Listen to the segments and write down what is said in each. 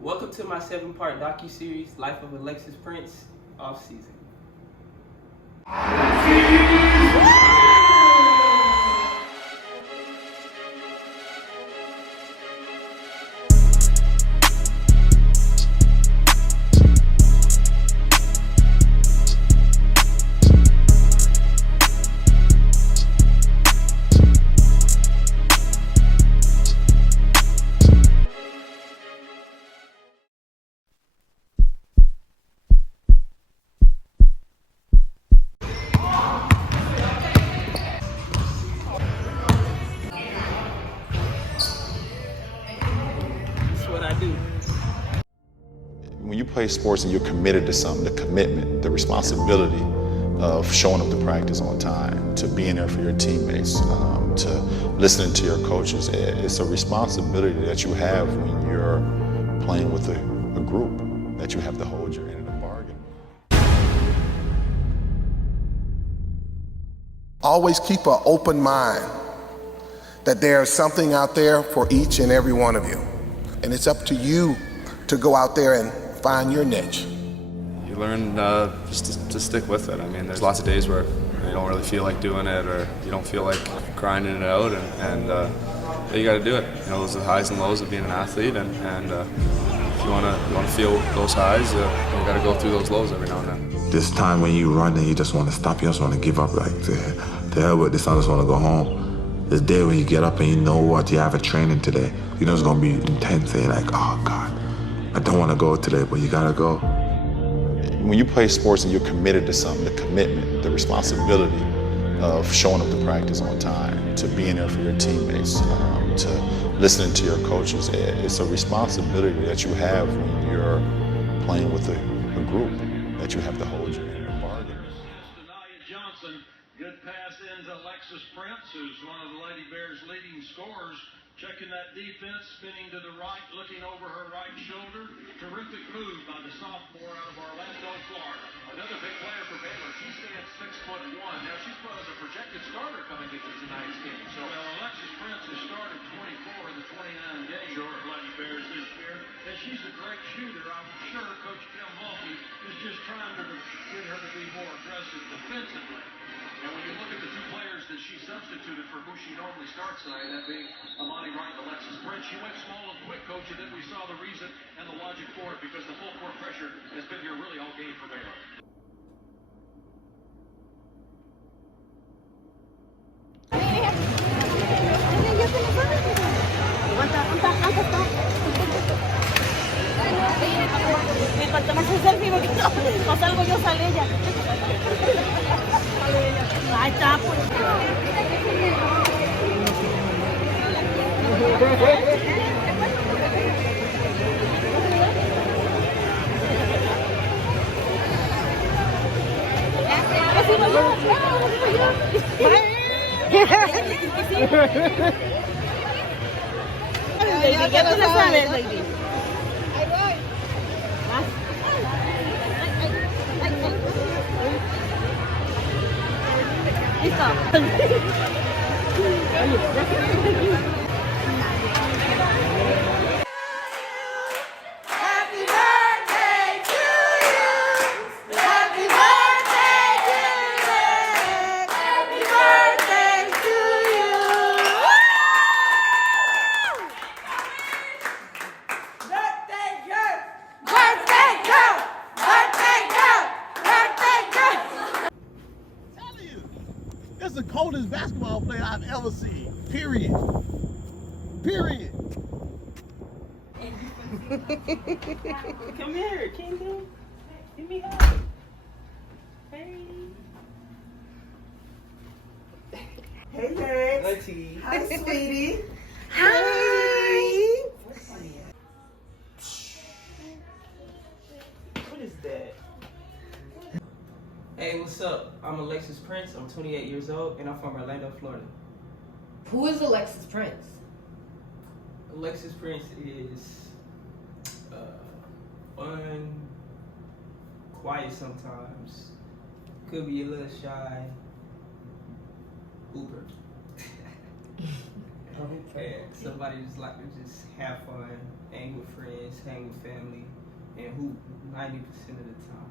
Welcome to my 7-part docu-series, Life of Alexis Prince, off-season. When you play sports and you're committed to something, the commitment, the responsibility of showing up to practice on time, to being there for your teammates, to listening to your coaches, it's a responsibility that you have when you're playing with a group, that you have to hold your end of the bargain. Always keep an open mind that there's something out there for each and every one of you. And it's up to you to go out there and find your niche. You learn just to stick with it. I mean, there's lots of days where you don't really feel like doing it, or you don't feel like grinding it out, and you got to do it. You know, those are the highs and lows of being an athlete, and if you want to feel those highs, you got to go through those lows every now and then. This time when you run and you just want to stop, you just want to give up, like, to hell with this, I just want to go home. This day when you get up and you know what, you have a training today, you know it's going to be intense, and you're like, oh God, I don't want to go today, but you got to go. When you play sports and you're committed to something, the commitment, the responsibility of showing up to practice on time, to being there for your teammates, to listening to your coaches, it's a responsibility that you have when you're playing with a group, that you have to hold your end of the bargain. Good pass into Alexis Prince, who's one of the Lady Bears' leading scorers. Checking that defense, spinning to the right, looking over her right shoulder. Terrific move by the sophomore out of Orlando, Florida. Another big player for Baylor. She's stands 6'1". Now she's put as a projected starter coming into tonight's game. So Alexis Prince has started 24 in the 29 games for Lady Bears this year. And she's a great shooter. I'm sure Coach Kim Mulkey is just trying to get her to be more aggressive defensively. And when you look at the two players that she substituted for who she normally starts tonight, that being Amani Wright and Alexis Prince, she went small and quick, Coach, and then we saw the reason and the logic for it, because the full court pressure has been here really all game for Baylor. Para tomarse selfie porque no salgo yo, sale ella. Ahí está, pues. ¿Qué tú le sabes, Lady? Ahí voy. That's the coldest basketball player I've ever seen. Period. Period. Come here, Kingdom. Give me a hug. Hey. Hey, Lex. Auntie. Hi, sweetie. Hi. What is that? Hey, what's up? I'm Alexis Prince. I'm 28 years old, and I'm from Orlando, Florida. Who is Alexis Prince? Alexis Prince is fun, quiet sometimes, could be a little shy, Uber. Okay. Somebody just like to just have fun, hang with friends, hang with family. hoop 90% of the time.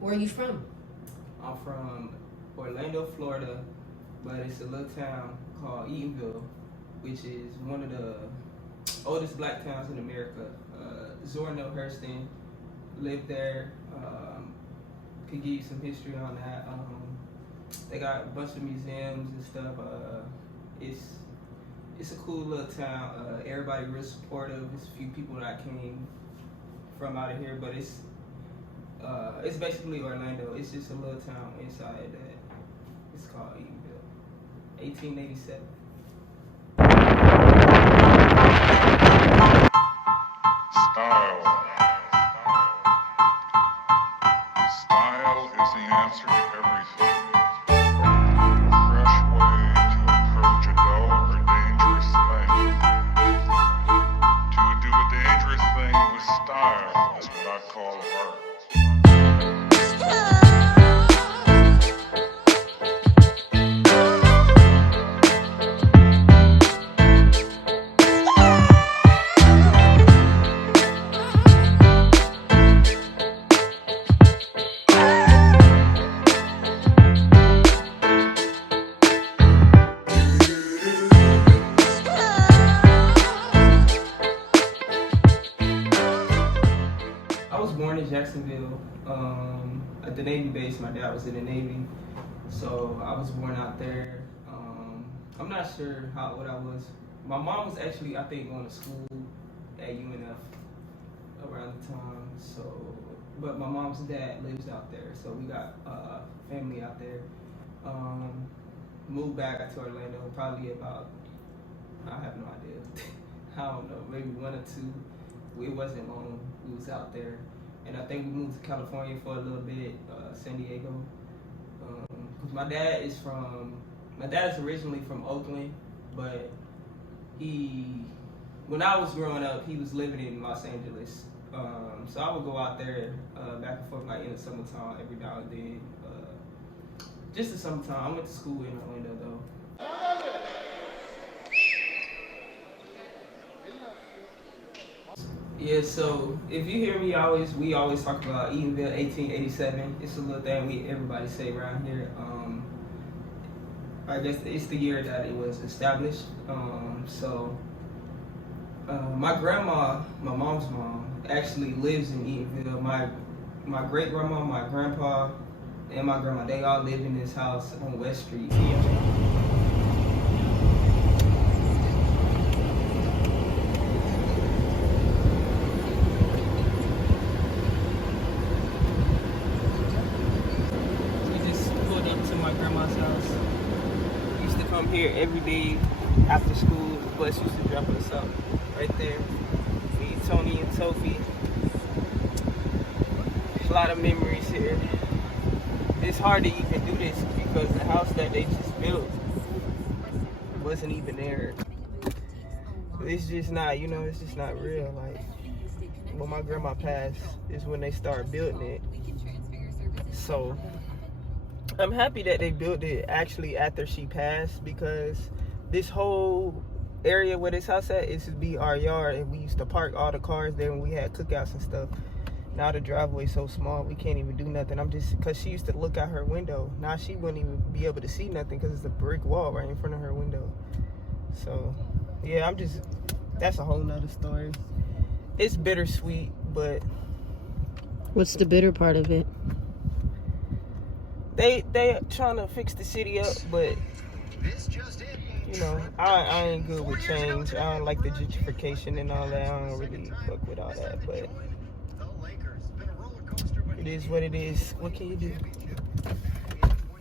Where are you from? I'm from Orlando, Florida, but it's a little town called Eatonville, which is one of the oldest black towns in America. Zorno Hurston lived there. Could give you some history on that. They got a bunch of museums and stuff. It's a cool little town. Everybody real supportive. There's a few people that came from out of here, but it's basically Orlando. It's just a little town inside that. It's called Eatonville. 1887. Style. Style is the answer to everything. A fresh way to approach a dull or dangerous thing. To do a dangerous thing with style is what I call art. Jacksonville, at the Navy base. My dad was in the Navy, so I was born out there. I'm not sure how old I was. My mom was actually, I think, going to school at UNF around the time. So, but my mom's dad lives out there, so we got family out there. Moved back to Orlando probably about, I have no idea. I don't know, maybe 1 or 2. It wasn't long. We was out there. And I think we moved to California for a little bit, San Diego. Cause my dad is originally from Oakland, but when I was growing up, he was living in Los Angeles. So I would go out there back and forth, like in the summertime, every now and then. Just the summertime. I went to school in Orlando though. Yeah, so if you hear me, we always talk about Eatonville 1887. It's a little thing everybody say around here. I guess it's the year that it was established. My grandma, my mom's mom, actually lives in Eatonville. My great grandma, my grandpa, and my grandma, they all live in this house on West Street. Here every day after school. The bus used to drop us off right there. Me, Tony, and Sophie. There's a lot of memories here. It's hard to even do this because the house that they just built wasn't even there. It's just not, it's just not real. Like, when my grandma passed is when they started building it. So I'm happy that they built it actually after she passed, because this whole area where this house at used to be our yard, and we used to park all the cars there when we had cookouts and stuff. Now the driveway's so small we can't even do nothing. Because she used to look out her window. Now she wouldn't even be able to see nothing because it's a brick wall right in front of her window. So yeah, that's a whole nother story. It's bittersweet, but what's the bitter part of it? They trying to fix the city up, but I ain't good with change. I don't like the gentrification and all that. I don't really fuck with all that, but it is what it is. What can you do?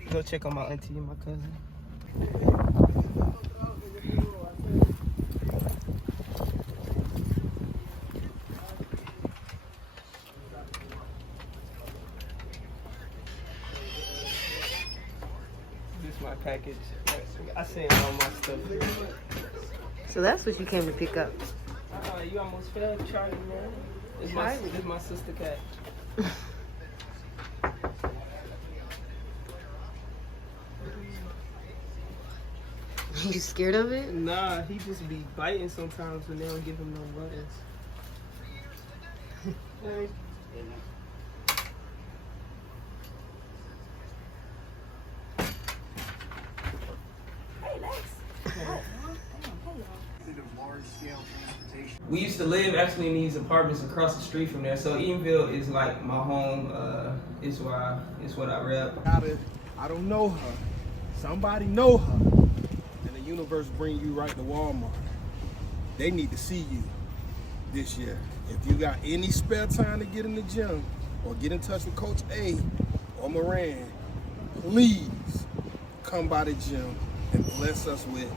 Go check on my auntie and my cousin. My package. I sent all my stuff here. So that's what you came to pick up. You almost fell, Charlie, man. It's my sister cat. You scared of it? Nah, he just be biting sometimes when they don't give him no buttons. We used to live actually in these apartments across the street from there. So Eatonville is like my home. It's what I rep. I don't know her. Somebody know her. And the universe bring you right to Walmart. They need to see you this year. If you got any spare time to get in the gym or get in touch with Coach A or Moran, please come by the gym and bless us with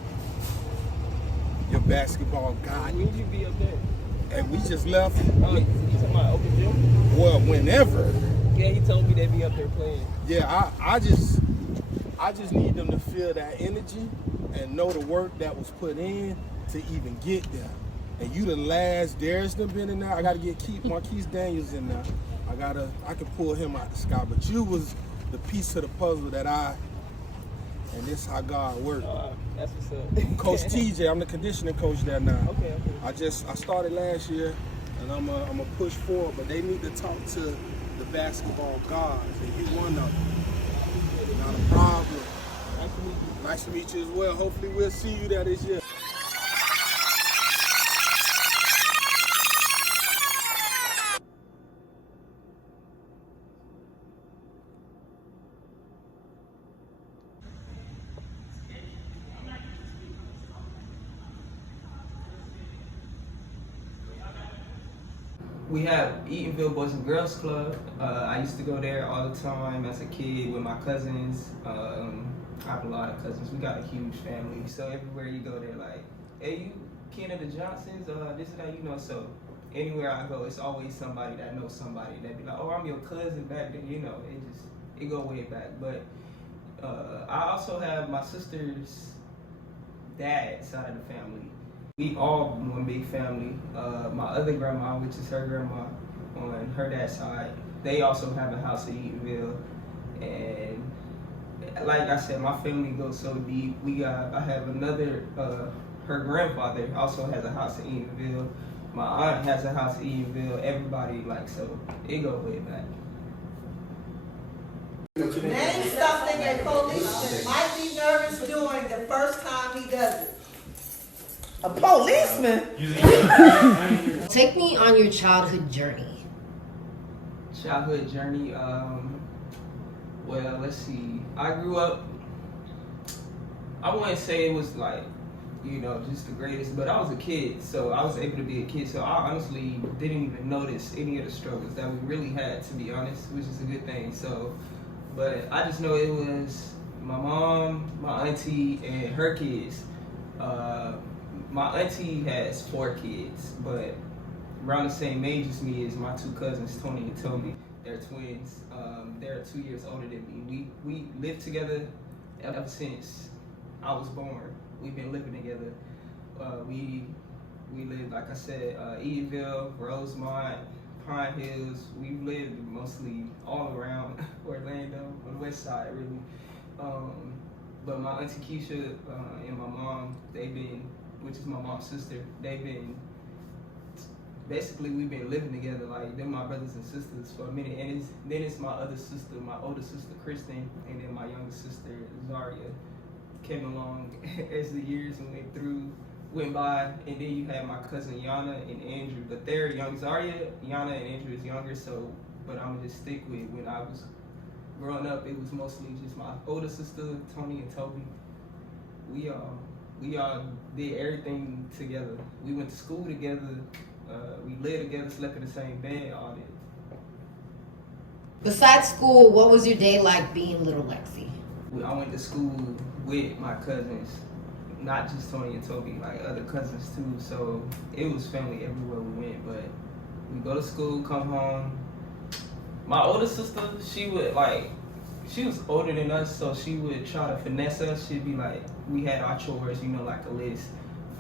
your basketball guide. When did you be up there? And we just left. Oh, you talking about open gym? Well, whenever. Yeah, he told me they'd be up there playing. Yeah, I just need them to feel that energy and know the work that was put in to even get there. And you the last, Darius done been in there. I gotta get Marquise Daniels in there. I can pull him out the sky. But you was the piece of the puzzle and this is how God works. That's what's up. Coach TJ, I'm the conditioning coach there now. Okay. I started last year and I'm a push forward, but they need to talk to the basketball gods and you one of them. Not a problem. Nice to meet you as well. Hopefully we'll see you there this year. We have Eatonville Boys and Girls Club. I used to go there all the time as a kid with my cousins. I have a lot of cousins. We got a huge family. So everywhere you go, they're like, hey, you kin of the Johnsons? This and that, you know. So anywhere I go, it's always somebody that knows somebody that be like, oh, I'm your cousin back then. You know, it go way back. But I also have my sister's dad side of the family. We all one big family. My other grandma, which is her grandma on her dad's side, they also have a house in Eatonville. And like I said, my family goes so deep. I have another, her grandfather also has a house in Eatonville. My aunt has a house in Eatonville. Everybody, so it goes way back. Name something a policeman might be nervous doing the first time he does it. A policeman? Take me on your childhood journey. Childhood journey, well, let's see. I grew up, I wouldn't say it was just the greatest, but I was a kid, so I was able to be a kid, so I honestly didn't even notice any of the struggles that we really had, to be honest, which is a good thing. So, but I just know it was my mom, my auntie, and her kids. My auntie has 4 kids, but around the same age as me is my 2 cousins, Tony and Toby. They're twins. They're 2 years older than me. We lived together ever since I was born. We've been living together. We lived, like I said, Eatonville, Rosemont, Pine Hills. We've lived mostly all around Orlando, on the west side, really. But my auntie Keisha and my mom, which is my mom's sister, we've been living together, they're my brothers and sisters for a minute. And then it's my other sister, my older sister, Kristen, and then my younger sister, Zaria, came along as the years went by. And then you had my cousin Yana and Andrew, but they're young. Zaria, Yana, and Andrew is younger, but I'm gonna just stick with when I was growing up, it was mostly just my older sister, Tony and Toby. We all did everything together. We went to school together. We lived together, slept in the same bed, all that. Besides school, what was your day like being little Lexi? I went to school with my cousins, not just Tony and Toby, other cousins too. So it was family everywhere we went. But we go to school, come home. My older sister, she was older than us, so she would try to finesse us. She'd be like, we had our chores, a list.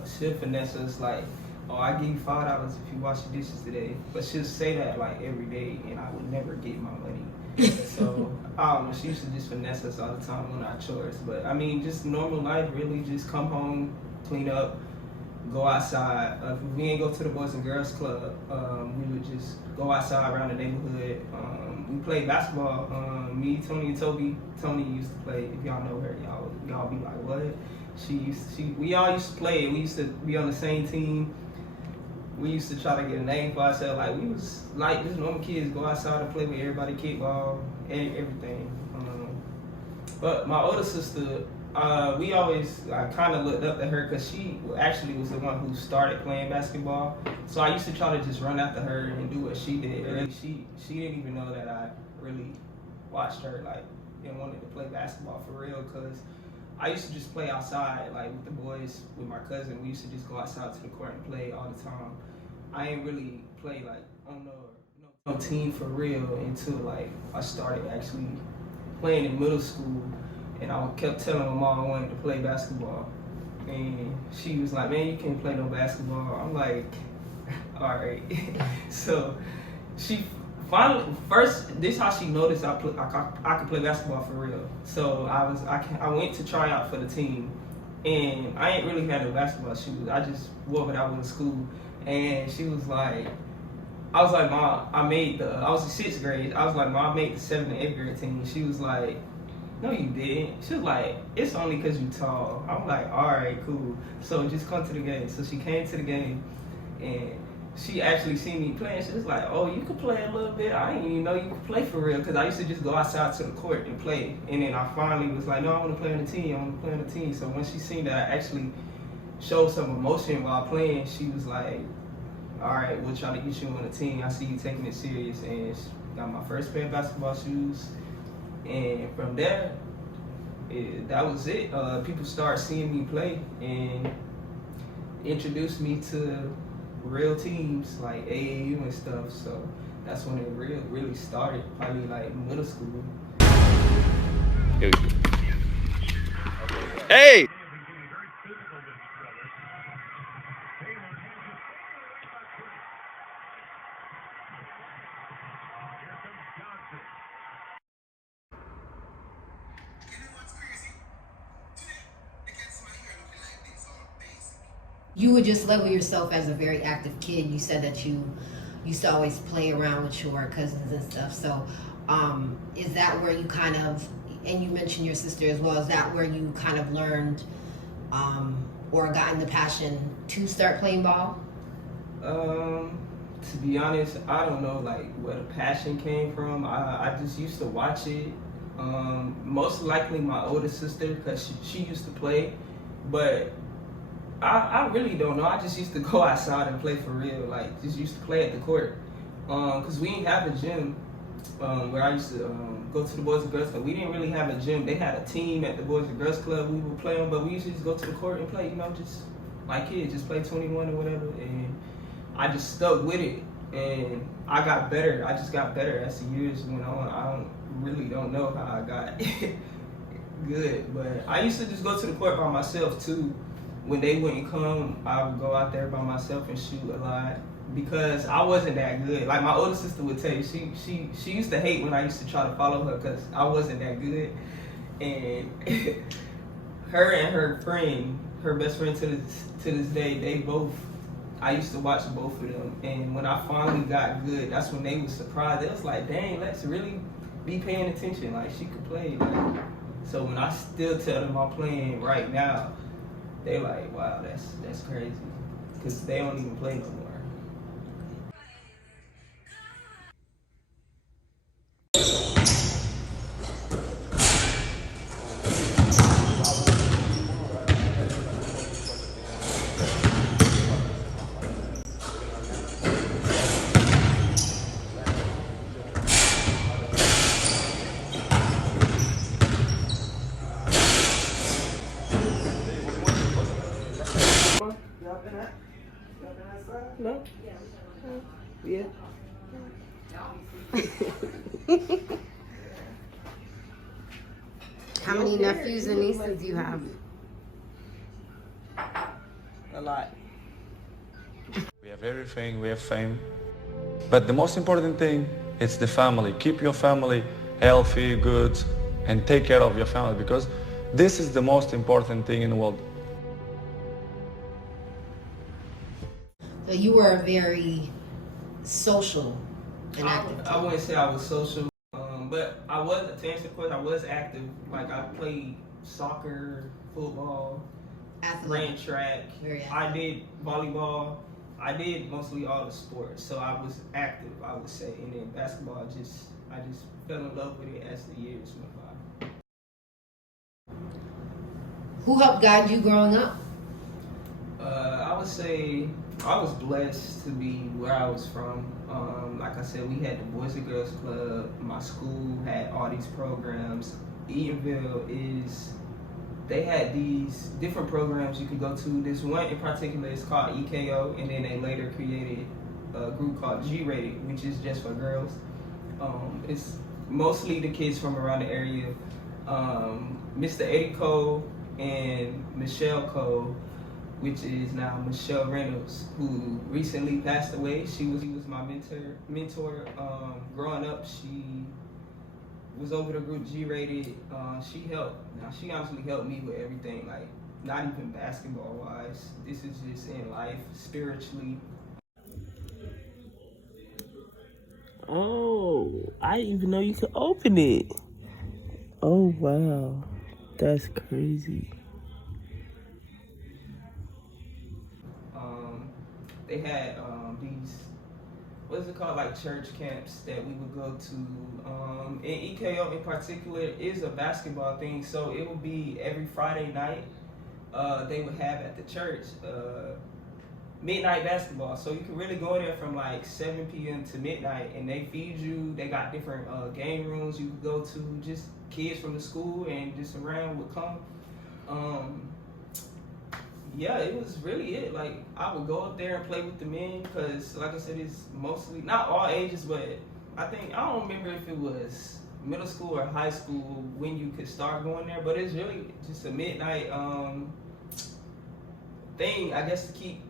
she'll finesse us like, oh, I give you $5 if you wash your dishes today. But she'll say that like every day, and I would never get my money. So I don't know, she used to just finesse us all the time on our chores. But I mean, just normal life, really, just come home, clean up, go outside. If we ain't go to the Boys and Girls Club, we would just go outside around the neighborhood. We played basketball. Me, Tony, and Toby. Tony used to play. If y'all know her, y'all be like, what? We all used to play. We used to be on the same team. We used to try to get a name for ourselves. Like, we was like just normal kids, go outside and play with everybody, kickball, and everything. But my older sister, we always kind of looked up to her because she actually was the one who started playing basketball. So I used to try to just run after her and do what she did. And she didn't even know that I really watched her like and wanted to play basketball for real, because I used to just play outside, like with the boys, with my cousin. We used to just go outside to the court and play all the time. I ain't really play like on no team for real until like I started actually playing in middle school, and I kept telling my mom I wanted to play basketball, and she was like, "Man, you can't play no basketball." I'm like, "All right." So she finally, this is how she noticed I could play basketball for real. So I went to try out for the team, and I ain't really had no basketball shoes. I just wore what I was in school, and she was like, I was like, "Mom, I was in 6th grade. I was like, Mom, I made the 7th and 8th grade team." She was like, "No, you didn't." She was like, "It's only because you tall." I'm like, "All right, cool. So just come to the game." So she came to the game, and she actually seen me playing. She was like, "Oh, you could play a little bit. I didn't even know you could play for real." Because I used to just go outside to the court and play. And then I finally was like, "No, I want to play on the team. I want to play on the team." So when she seen that I actually showed some emotion while playing, she was like, "All right, we'll try to get you on the team. I see you taking it serious." And she got my first pair of basketball shoes. And from there, that was it. People started seeing me play and introduced me to real teams like AAU and stuff. So that's when it really started, probably like middle school. Hey! You would just label yourself as a very active kid. You said that you used to always play around with your cousins and stuff. So is that where you kind of, and you mentioned your sister as well, is that where you kind of learned or gotten the passion to start playing ball? To be honest, I don't know like where the passion came from. I just used to watch it. Most likely my older sister, because she used to play, but I really don't know. I just used to go outside and play for real, like just used to play at the court. Cause we didn't have a gym where I used to go to the Boys and Girls Club. We didn't really have a gym. They had a team at the Boys and Girls Club we would play on, but we used to just go to the court and play, just like kids, just play 21 or whatever. And I just stuck with it, and I got better. I just got better as the years went on. I don't know how I got good, but I used to just go to the court by myself too. When they wouldn't come, I would go out there by myself and shoot a lot because I wasn't that good. Like my older sister would tell you, she used to hate when I used to try to follow her because I wasn't that good. And her and her friend, her best friend to this day, I used to watch both of them. And when I finally got good, that's when they was surprised. They was like, "Dang, let's really be paying attention. Like she could play." Like, so when I still tell them I'm playing right now, they like, "Wow, that's crazy," because they don't even play no more. No? Yeah. How many nephews and nieces do you have? a lot. We have everything, we have fame. But the most important thing is the family. Keep your family healthy, good, and take care of your family, because this is the most important thing in the world. So you were very social and active. I wouldn't say I was social, but I was, to answer the question, I was active. Like I played soccer, football, ran track. I did volleyball. I did mostly all the sports, so I was active, I would say. And then basketball, I just fell in love with it as the years went by. Who helped guide you growing up? I would say I was blessed to be where I was from. Like I said, we had the Boys and Girls Club. My school had all these programs. Eatonville they had these different programs you could go to. This one in particular is called EKO, and then they later created a group called G-Rated, which is just for girls. It's mostly the kids from around the area. Mr. Eddie Cole and Michelle Cole, which is now Michelle Reynolds, who recently passed away. She was my mentor. Growing up, she was over the group G-Rated. She honestly helped me with everything, like not even basketball wise. This is just in life, spiritually. Oh, I didn't even know you could open it. Oh wow, that's crazy. They had these, what is it called, like church camps that we would go to. And EKO in particular is a basketball thing, so it would be every Friday night. They would have at the church midnight basketball, so you can really go in there from like 7 p.m. to midnight, and they feed you. They got different game rooms you could go to. Just kids from the school and just around would come. Yeah, it was really it. Like, I would go up there and play with the men, because like I said, it's mostly, not all ages, but I don't remember if it was middle school or high school when you could start going there, but it's really just a midnight thing, I guess, to keep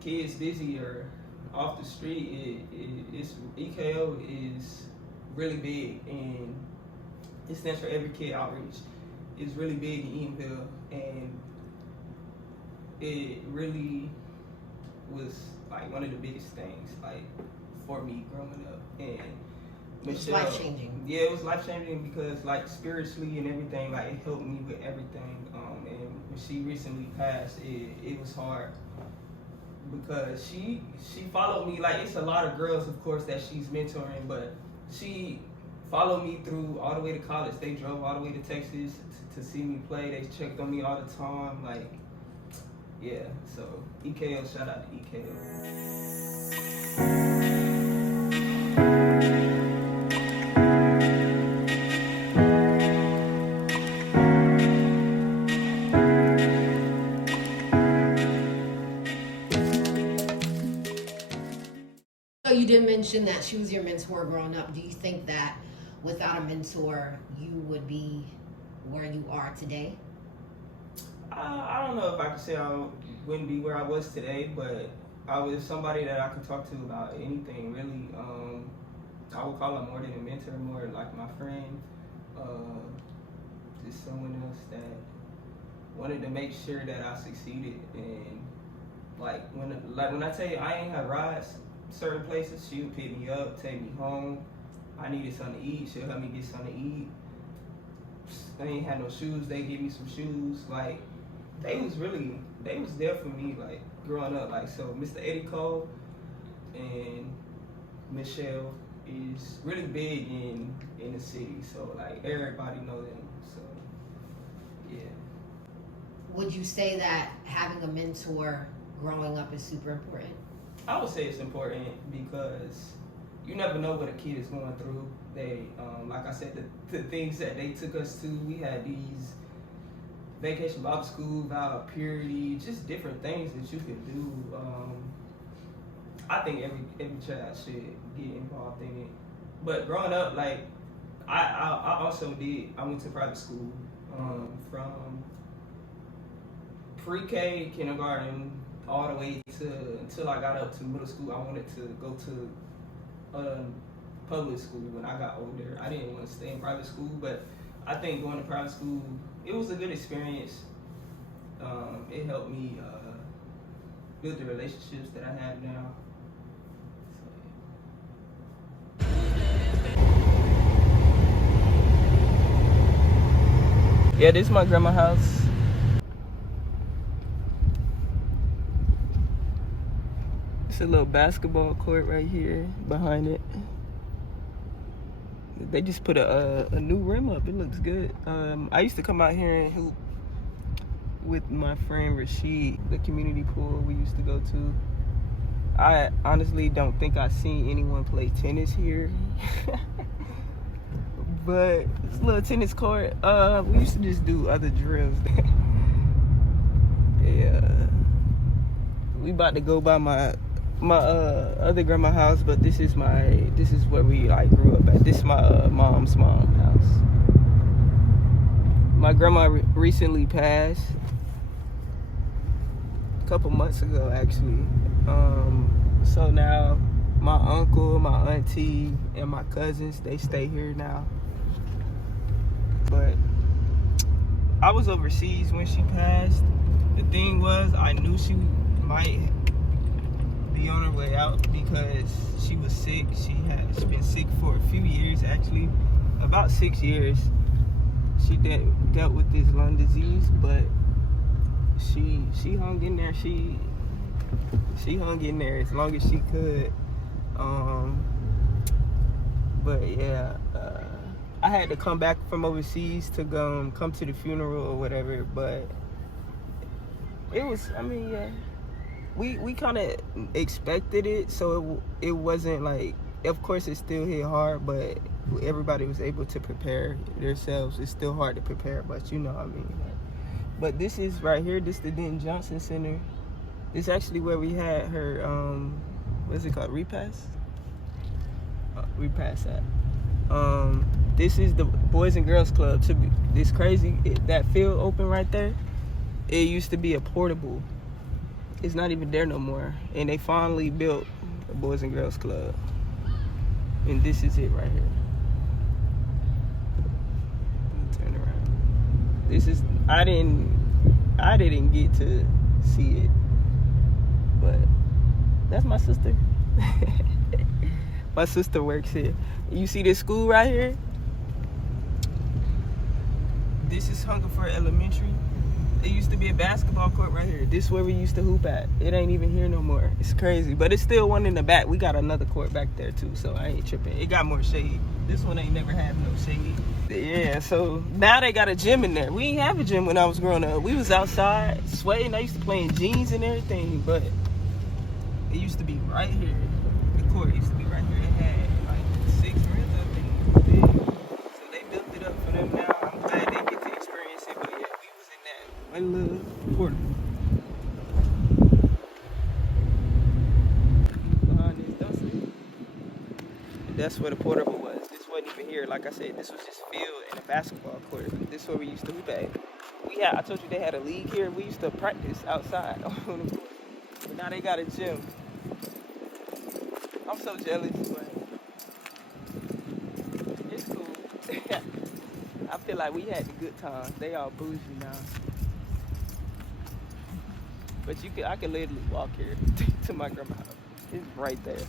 kids busy or off the street. EKO is really big, and it stands for Every Kid Outreach. It's really big in Eatonville, and it really was like one of the biggest things, like, for me growing up. And It was life-changing. Yeah, it was life-changing because, like, spiritually and everything, like, it helped me with everything. And when she recently passed, it was hard because she followed me. Like, it's a lot of girls, of course, that she's mentoring, but she followed me through all the way to college. They drove all the way to Texas to see me play. They checked on me all the time, like. Yeah, so EKO, shout out to EKO. So you did mention that she was your mentor growing up. Do you think that without a mentor, you would be where you are today? I don't know if I could say I wouldn't be where I was today, but I was somebody that I could talk to about anything, really. I would call her more than a mentor, more like my friend. Just someone else that wanted to make sure that I succeeded. And when I tell you I ain't have rides certain places, she would pick me up, take me home. I needed something to eat, she'll help me get something to eat. I ain't had no shoes, they give me some shoes. Like, they was there for me, like, growing up. Like, so Mr. Eddie Cole and Michelle is really big in the city, so like everybody know them. So yeah. Would you say that having a mentor growing up is super important? I would say it's important because you never know what a kid is going through. They, like I said, the things that they took us to, we had these vacation Bible school, vow of purity, just different things that you could do. I think every child should get involved in it. But growing up, like, I also I went to private school from pre-K, kindergarten, all the way until I got up to middle school. I wanted to go to public school when I got older. I didn't want to stay in private school, but I think going to private school, it was a good experience. It helped me build the relationships that I have now. Yeah, this is my grandma's house. It's a little basketball court right here behind it. They just put a new rim up. It looks good. I used to come out here and hoop with my friend Rashid, the community pool we used to go to. I honestly don't think I've seen anyone play tennis here. But it's a little tennis court. We used to just do other drills. Yeah. We about to go by my other grandma's house, but this is where we like grew up at. This is my mom's house. My grandma recently passed a couple months ago, actually. So now my uncle, my auntie, and my cousins, they stay here now. But I was overseas when she passed. The thing was, I knew she might be on her way out because she was sick. She's been sick for a few years, actually, about 6 years. She dealt with this lung disease, but she hung in there. She hung in there as long as she could. But yeah, I had to come back from overseas to come to the funeral or whatever. But it was, I mean, yeah. We kind of expected it, so it wasn't like, of course it still hit hard, but everybody was able to prepare themselves. It's still hard to prepare, but you know what I mean. But this is right here, this is the Denton Johnson Center. This is actually where we had her, what's it called, repast? Repast at. This is the Boys and Girls Club. It's crazy, that field open right there, it used to be a portable. It's not even there no more. And they finally built a Boys and Girls Club. And this is it right here. Turn around. This is, I didn't get to see it. But that's my sister. My sister works here. You see this school right here? This is Hungerford Elementary. It used to be a basketball court right here. This is where we used to hoop at. It ain't even here no more. It's crazy. But it's still one in the back. We got another court back there too, so I ain't tripping. It got more shade. This one ain't never had no shade. Yeah, so now they got a gym in there. We ain't have a gym when I was growing up. We was outside sweating. I used to play in jeans and everything, but it used to be right here. The court used to be right here. It had like 6 rims up in it. So they built it up for them now. I'm glad they get to experience it, but yeah, we was in that one little portable. Behind this dumpster. That's where the portable was. This wasn't even here. Like I said, this was just field and a basketball court. This is where we used to hoop at. I told you they had a league here. We used to practice outside on the court. But now they got a gym. I'm so jealous, but it's cool. I feel like we had the good times. They all bougie now. But I can literally walk here to my grandma's house. It's right there.